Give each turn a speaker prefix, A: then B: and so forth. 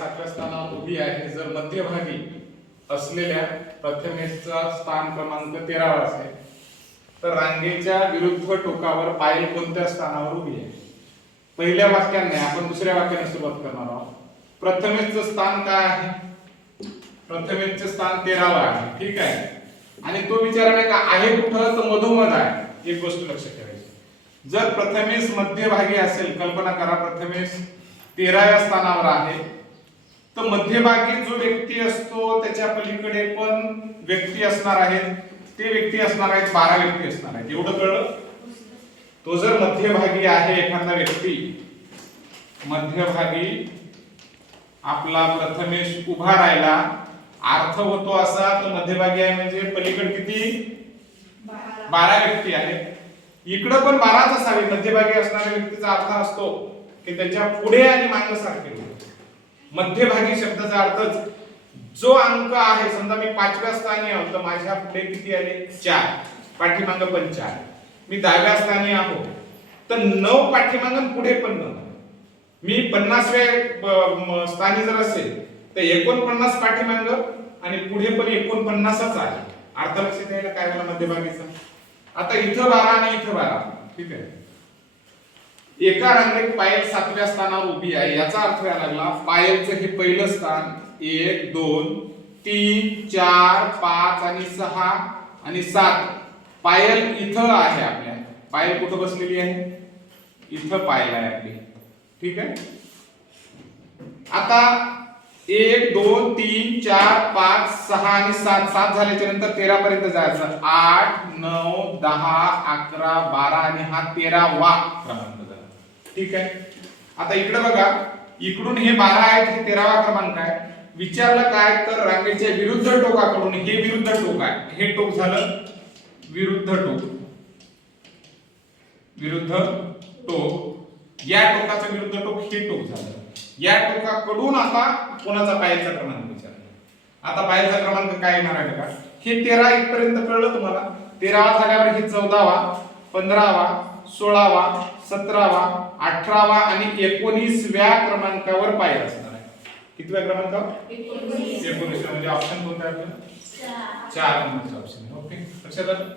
A: सातव्या स्थानावर उभी आहे. जर मध्यभागी असलेल्या प्रथमेशचा स्थान क्रमांक तेरावा असेल तर रांगेच्या विरुद्ध टोकावर पायल कोणत्या स्थानावर उभी आहे? पहिल्या वाक्याने आपण दुसऱ्या वाक्याने सुरुवात करणार आहोत. प्रथमेशचं स्थान काय आहे? प्रथमेशचं स्थान तेरावा आहे. ठीक आहे? आणि तो विचाराने का आहे कुठं? तर मधोमध आहे. एक गोष्ट लक्षात ठेवायची. जर प्रथमेश मध्यभागी असेल कल्पना करा प्रथमेश तेराव्या स्थानावर आहे. तर मध्यभागी जो व्यक्ती असतो त्याच्या पलीकडे पण व्यक्ती असणार आहेत. ते व्यक्ती असणार आहेत बारा व्यक्ती असणार आहेत. एवढं कळलं? तो जर मध्यभागी आहे एखादा व्यक्ती मध्यभागी आपला प्रथमेश उभा राहिला अर्थ होतो असा तर मध्यभागी आहे म्हणजे पलीकडे किती? बारा व्यक्ती आहेत. इकडं पण बाराच असावी. मध्यभागी असणाऱ्या व्यक्तीचा अर्थ असतो की त्याच्या पुढे आणि मागे सारखे. मध्यभागी शब्दाचा अर्थच जो अंक आहे समजा मी पाचव्या स्थानी आहोत तर माझ्या पुढे किती आले? चार. पाठीमाग पण चार. मी दहाव्या स्थानी आहो तर नऊ पाठीमाग पुढे पण नऊ. मी पन्नासव्या स्थानी जर असेल तर एकोणपन्नास पाठीमाग आणि पुढे पण एकोणपन्नासच आहे. अर्थ लक्षात यायला काय मला मध्यभागीचा? आता इथं बारा आणि इथं बारा. ठीक आहे. एका रांगेत पायल सातव्या स्थानावर उभी आहे. याचा अर्थ यायला लागला पायलचं हे पहिलं स्थान एक दोन तीन चार पाच आणि सहा आणि सात. पायल इथं आहे आपल्या. पायल कुठं बसलेली आहे? इथं पायल आहे आपली. ठीक आहे? आता एक दोन तीन चार पाच सहा आणि सात. सात झाल्याच्यानंतर तेरा पर्यंत जायचं. आठ नऊ दहा अकरा बारा आणि हा तेरावा क्रमांक. ठीक आहे? आता इकडे बघा इकडून हे बारा आहेत हे तेरावा क्रमांक आहे. विचारलं काय तर रांगेच्या विरुद्ध टोकाकडून हे विरुद्ध टोक आहे. हे टोक झालं विरुद्ध टोक. विरुद्ध टोक. या टोकाचं विरुद्ध टोक हे टोक झालं. या टोकाकडून आता कोणाचा पायाचा क्रमांक विचारला? आता पायाचा क्रमांक काय येणार आहे का हे तेरा इथपर्यंत कळलं तुम्हाला. तेरावा झाल्यावर हे चौदावा पंधरावा सोळावा सतरावा अठरावा आणि एकोणीसव्या क्रमांकावर पाय असणार आहे. कितव्या क्रमांकावर? एकोणीस. म्हणजे ऑप्शन कोणता आहे आपला चार. नंबरचा ऑप्शन ओके. लक्षात आलं.